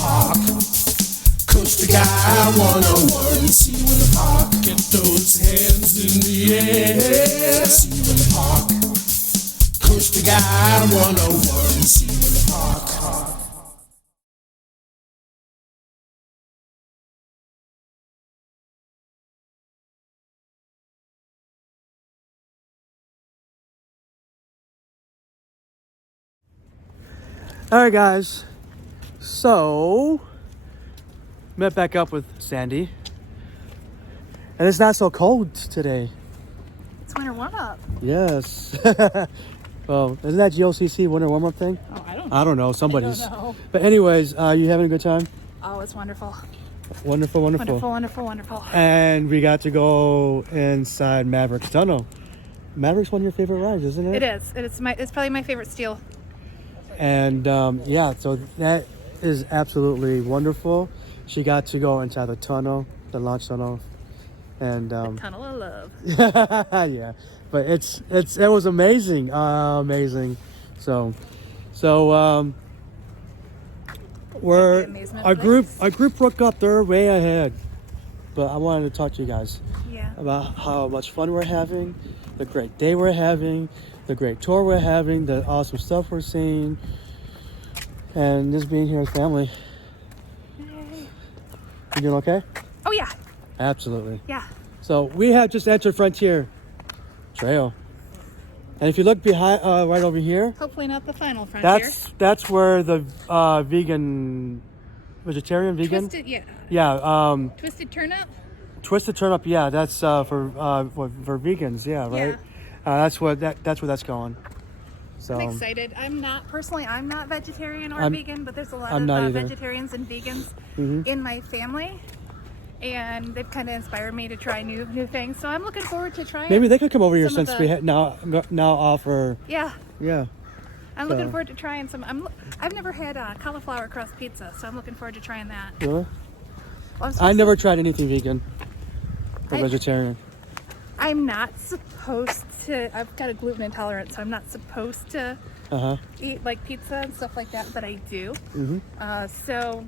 park. Coast to Guy 101. See you in the park. Get those hands in the air. See you in the park. Coast to Guy 101. See you in the park. Alright guys, so met back up with Sandy, and it's not so cold today. It's winter warm-up. Yes. Well, isn't that GOCC winter warm-up thing? Oh, I don't know. I don't know, somebody's. I don't know. But anyways, you having a good time? Oh, it's wonderful. Wonderful. Wonderful. And we got to go inside Maverick's Tunnel. Maverick's one of your favorite rides, isn't it? It is. It's probably my favorite steel. And yeah, so that is absolutely wonderful. She got to go inside the tunnel, the launch tunnel, and Tunnel of love. yeah, but it was amazing, amazing. So our group broke up. They're way ahead, but I wanted to talk to you guys about how much fun we're having, the great day we're having, the great tour we're having, the awesome stuff we're seeing, and just being here as family. Yay. You doing okay? Oh yeah. Absolutely. Yeah. So we have just entered Frontier Trail, and if you look behind, right over here, Hopefully not the final frontier. that's where the vegetarian. Twisted, yeah. Yeah. Twisted Turnip. Twisted Turnip. Yeah, that's for vegans. Yeah, right. Yeah. That's where that's going. So I'm excited. I'm not vegetarian or vegan, but there's a lot I'm of not either. vegetarians and vegans in my family, and they've kind of inspired me to try new things. So I'm looking forward to trying. Maybe they could come over here since we now offer. Yeah. Yeah. I'm looking forward to trying some. I've never had cauliflower crust pizza, so I'm looking forward to trying that. Really? Well, I never tried anything vegan or vegetarian. I'm not supposed to. I've got a gluten intolerance, so I'm not supposed to eat like pizza and stuff like that, but I do. So,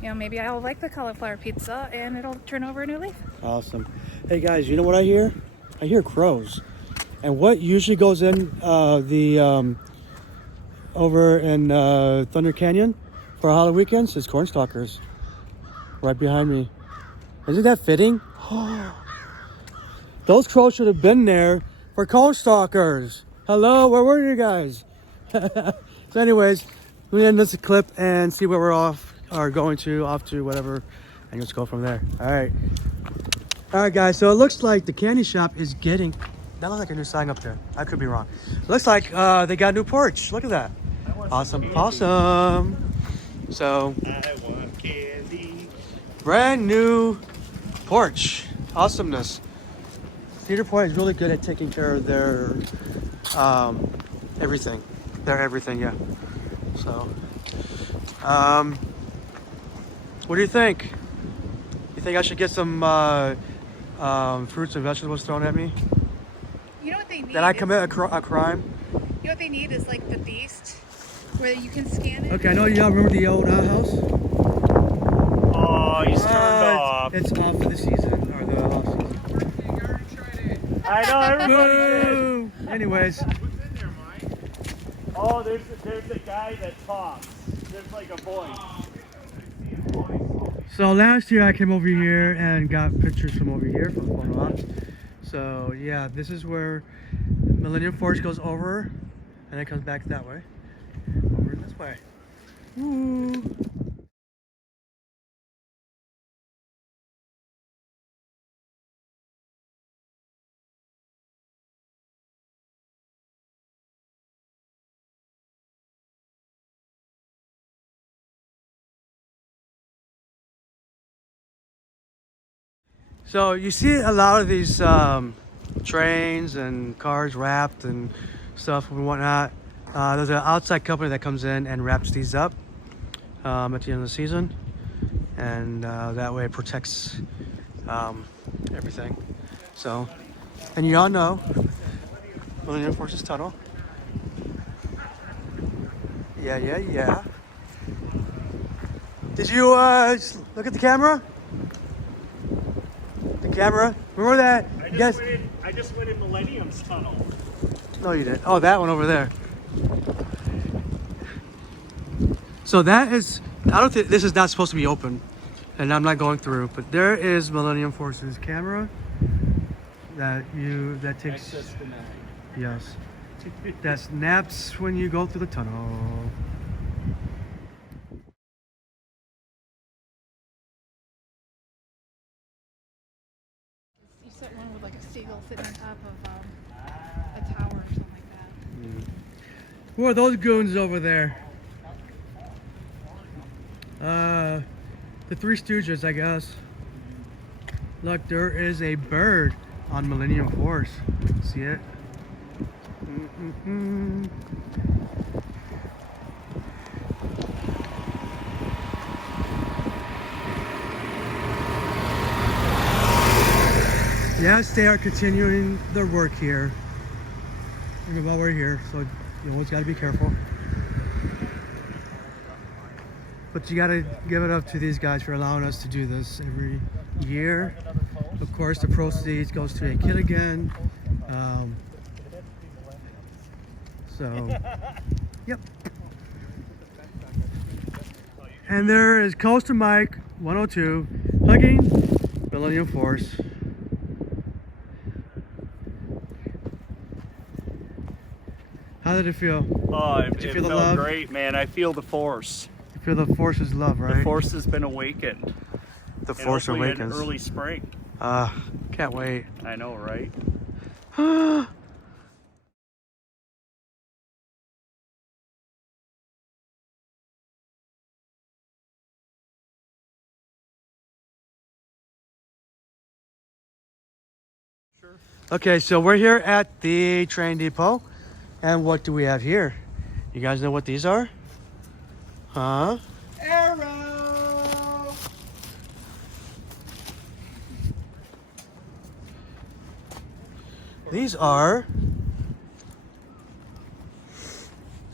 maybe I'll like the cauliflower pizza and it'll turn over a new leaf. Awesome. Hey guys, you know what I hear? I hear crows. And what usually goes in over in Thunder Canyon for Halloween weekends is cornstalkers. Right behind me. Isn't that fitting? Those crows should have been there for cornstalkers. Hello, where were you guys? So anyways, we end this clip and see where we're off to whatever, and let's go from there. All right guys, so it looks like the candy shop is getting, that looks like a new sign up there. I could be wrong. Looks like they got a new porch. Look at that. Awesome. So I want candy. Brand new porch. Awesomeness. Cedar Point is really good at taking care of their everything. Yeah. So what do you think? You think I should get some fruits and vegetables thrown at me? You know what they need? Did I commit a crime? You know what they need is like the Beast, where you can scan it. Okay, I know y'all remember the old house? Oh, he's turned off. It's off for the season, or the off season. I know, everybody did. Anyways. What's in there, Mike? Oh, there's a guy that talks. There's like a voice. So last year I came over here and got pictures from over here from the photo ops. So yeah, this is where Millennium Force goes over and it comes back that way. Over this way. Woo! So you see a lot of these trains and cars wrapped and stuff and whatnot. There's an outside company that comes in and wraps these up at the end of the season, and that way it protects everything. So, and you all know Millennium Force's tunnel. Yeah. Did you look at the camera? The camera? Remember that? I just went in Millennium's tunnel. No, you didn't. Oh, that one over there. So that is, I don't think, this is not supposed to be open. And I'm not going through, but there is Millennium Force's camera that takes, Access denied. yes, that snaps when you go through the tunnel. You set one with like a seagull sitting on top of a tower or something like that. Who are those goons over there? The Three Stooges, I guess. Look, there is a bird on Millennium Force. See it? Yes, they are continuing their work here. While we're here, so you always got to be careful. But you got to give it up to these guys for allowing us to do this every year. Of course, the proceeds goes to a kid again. Yep. And there is Coastal Mike 102 hugging Millennium Force. How did it feel? Oh, Did you it feel the felt love? great, man. I feel the force. You feel the Force's love, right? The force has been awakened. The And Force hopefully awakens. in early spring. Can't wait. I know, right? Okay, so we're here at the train depot. And what do we have here? You guys know what these are? Huh? Arrow! These are...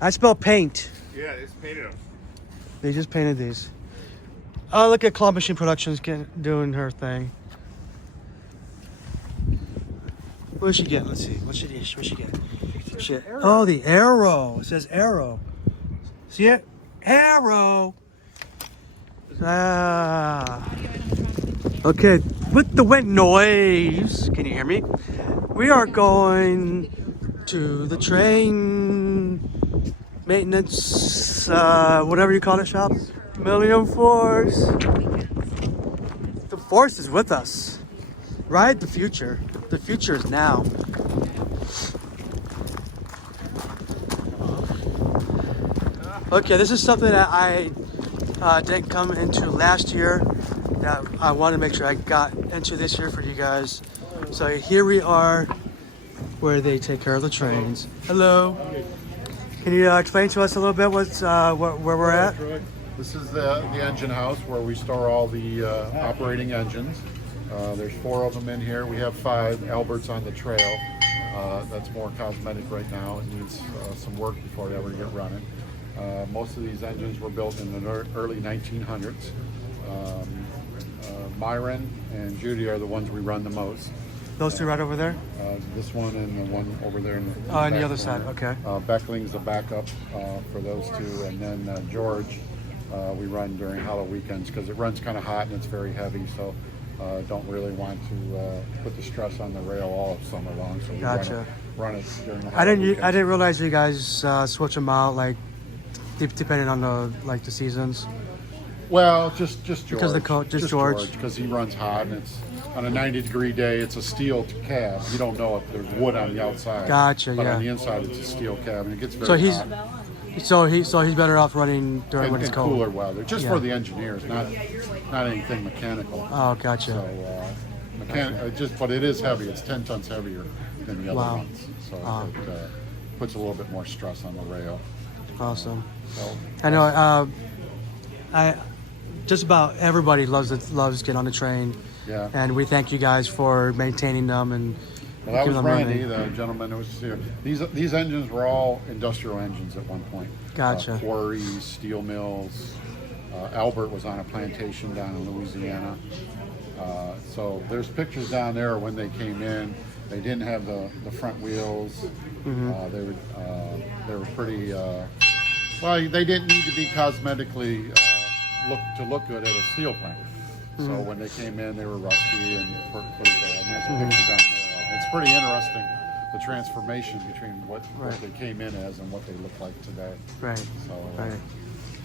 I spell paint. Yeah, it's painted them. They just painted these. Oh, look at Claw Machine Productions doing her thing. What'd she get? Let's see. What'd she get? Shit. Oh, the arrow. It says arrow. See it? Arrow. Okay, with the wind noise, can you hear me? We are going to the train maintenance, whatever you call it, shop. Millennium Force. The Force is with us. Ride the future. The future is now. Okay, this is something that I didn't come into last year that I want to make sure I got into this year for you guys. So here we are where they take care of the trains. Hello. Can you explain to us a little bit where we're at? This is the engine house where we store all the operating engines. There's 4 of them in here. We have 5 Alberts on the trail. That's more cosmetic right now. It needs some work before it ever get running. Most of these engines were built in the early 1900s. Myron and Judy are the ones we run the most. Those two right over there? This one and the one over there. On the other side, okay. Beckling's the backup for those two, and then George we run during hollow weekends because it runs kind of hot and it's very heavy, so don't really want to put the stress on the rail all of summer long. So we Gotcha. run it during the hollow weekends. I didn't realize you guys switch them out like depending on the seasons. Well, just George. Because just George. Because he runs hot, and it's on a 90-degree day. It's a steel cab. You don't know if there's wood on the outside. Gotcha. But Yeah. on the inside, it's a steel cab, and it gets very hot. So he's better off running during when it's cold. Cooler weather, just Yeah. for the engineers, not anything mechanical. Oh, gotcha. So but it is heavy. It's 10 tons heavier than the other Wow. ones, so it puts a little bit more stress on the rail. Awesome. So, I know. Just about everybody loves getting on the train. Yeah. And we thank you guys for maintaining them and Well, that was keeping them Randy, running. the gentleman who was here. These engines were all industrial engines at one point. Gotcha. Quarries, steel mills, Albert was on a plantation down in Louisiana. So there's pictures down there when they came in. They didn't have the front wheels. They were pretty. Well, they didn't need to be cosmetically look good at a steel plant. So when they came in, they were rusty and pretty bad. And there's a picture down there. It's pretty interesting, the transformation between what they came in as and what they look like today. Right. So, Right.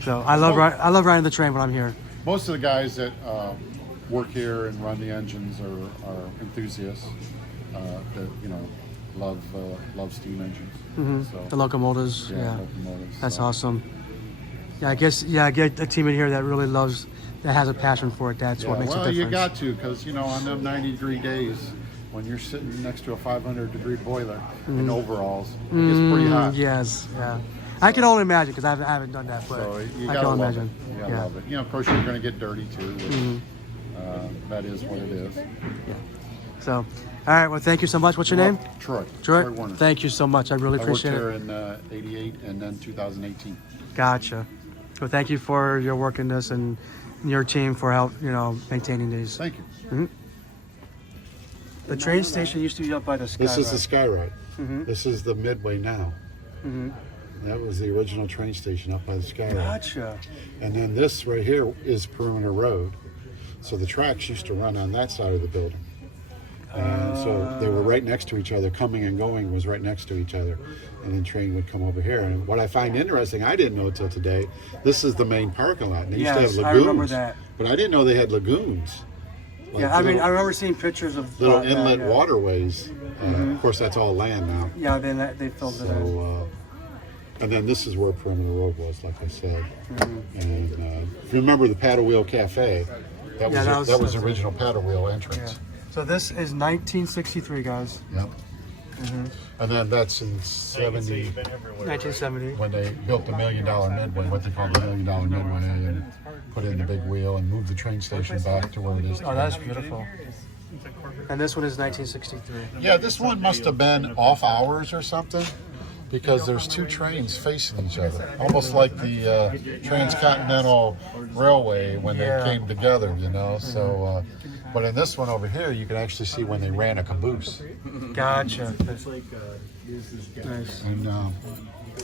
So I love riding the train when I'm here. most of the guys that work here and run the engines are enthusiasts that love steam engines. So, The locomotives. Yeah. locomotives. That's so. awesome. Yeah, I guess I get a team in here that really loves, that has a passion for it. That's what makes a Well, difference. you got to, because on them 90-degree days, when you're sitting next to a 500-degree boiler in overalls, it gets pretty hot. Yes, yeah. I can only imagine, because I haven't done that, but So you I gotta can only love imagine. it. You gotta love it. Of course, you're going to get dirty too. Which, that is what it is. So, all right. Well, thank you so much. What's your name? Troy. Troy. Warner. Thank you so much. I really I worked appreciate here it. in '88 and then 2018. Gotcha. Well, thank you for your work in this and your team for help, maintaining these. Thank you. The train station used to be up by the sky. This is the Skyride. This is the Midway now. That was the original train station up by the Skyride. Gotcha. And then this right here is Perimeter Road. So the tracks used to run on that side of the building. And so they were right next to each other. Coming and going was right next to each other. And then train would come over here. And what I find interesting, I didn't know until today, this is the main parking lot. And they used to have lagoons. I remember that. But I didn't know they had lagoons. Like I remember seeing pictures of little inlet waterways. Of course, that's all land now. Yeah, they filled it in. So, and then this is where Perimeter Road was, like I said. And if you remember the Paddle Wheel Cafe, that was the original Paddle Wheel entrance. Yeah. So this is 1963, guys. Yep. And then that's in 1970. when they built the $1 Million Midway, what they call the $1 Million Midway, and put in the big wheel and moved the train station back to where it is. Oh, that's beautiful. And this one is 1963. Yeah, this one must have been off hours or something, because there's two trains facing each other, almost like the Transcontinental Railway when they came together, So, but in this one over here, you can actually see when they ran a caboose. Gotcha. Nice. And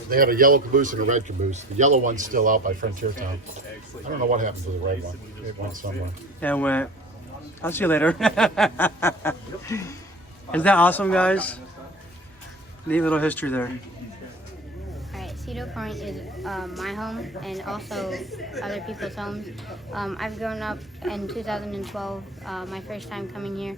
they had a yellow caboose and a red caboose. The yellow one's still out by Frontier Town. I don't know what happened to the red one. It went somewhere. Yeah, it went. I'll see you later. Isn't that awesome, guys? Neat little history there. Alright, Cedar Point is my home and also other people's homes. I've grown up in 2012, my first time coming here.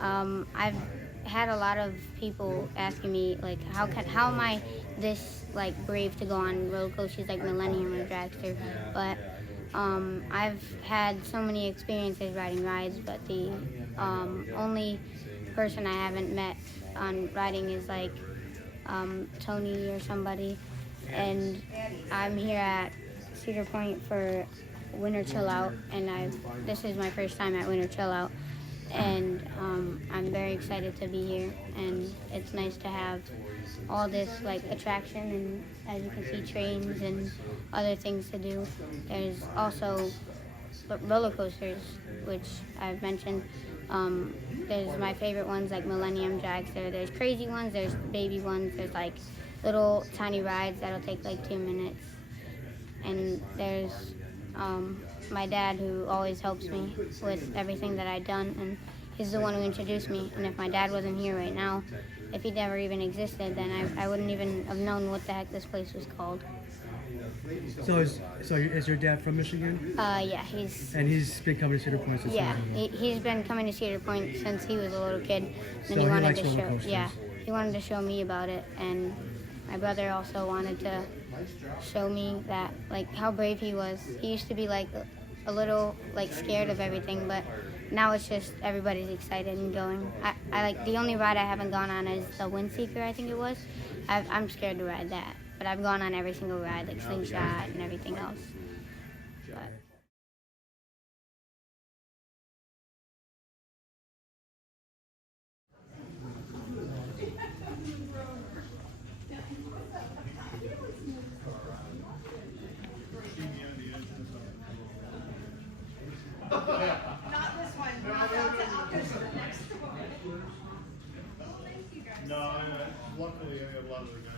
I've had a lot of people asking me, like, how am I this, like, brave to go on roller coasters like Millennium or Dragster? But I've had so many experiences riding rides, but the only person I haven't met on riding is, like, Tony or somebody. And I'm here at Cedar Point for Winter Chillout, and this is my first time at Winter Chillout, and I'm very excited to be here, and it's nice to have all this like attraction, and as you can see, trains and other things to do. There's also roller coasters, which I've mentioned. There's my favorite ones like Millennium Dragster. There's crazy ones, there's baby ones, there's like little tiny rides that'll take like 2 minutes. And there's my dad, who always helps me with everything that I've done, and he's the one who introduced me. And if my dad wasn't here right now, if he never even existed, then I wouldn't even have known what the heck this place was called. So is your dad from Michigan? Yeah, he's been coming to Cedar Point since he's been coming to Cedar Point since he was a little kid, and So he he wanted likes to roller show. coasters. Yeah, he wanted to show me about it, and my brother also wanted to show me that, like, how brave he was. He used to be like a little like scared of everything, but now it's just everybody's excited and going. I like, the only ride I haven't gone on is the Windseeker, I think it was. I'm scared to ride that, but I've gone on every single ride, like Slingshot and everything else. But No, luckily I have a lot of the guys.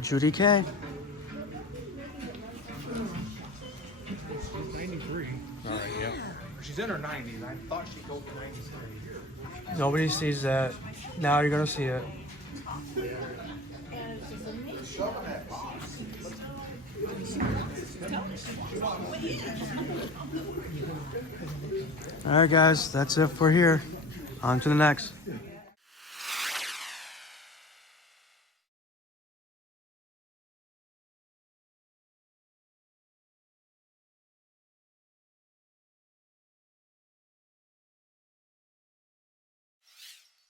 Judy K. 93. All right, yeah. She's in her 90s. I thought she'd go to 93. Nobody sees that. Now you're gonna see it. All right, guys, that's it for here. On to the next.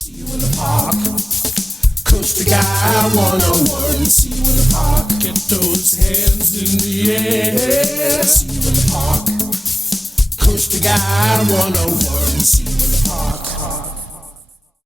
See you in the park. Coast the guy 101. See you in the park. Get those hands in the air. See you in the park. Coast the guy 101. See you